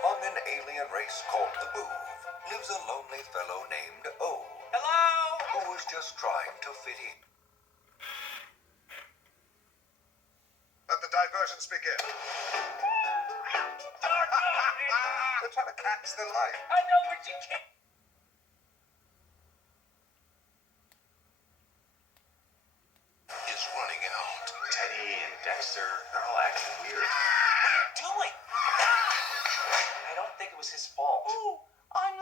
Among an alien race called the Move lives a lonely fellow named O. Hello? Who was just trying to fit in. Let the diversions begin. They're trying to catch the light. I know, but you can't. Is running out. Teddy and Dexter, they're all acting weird. What are you doing? I don't think it was his fault. Oh, I'm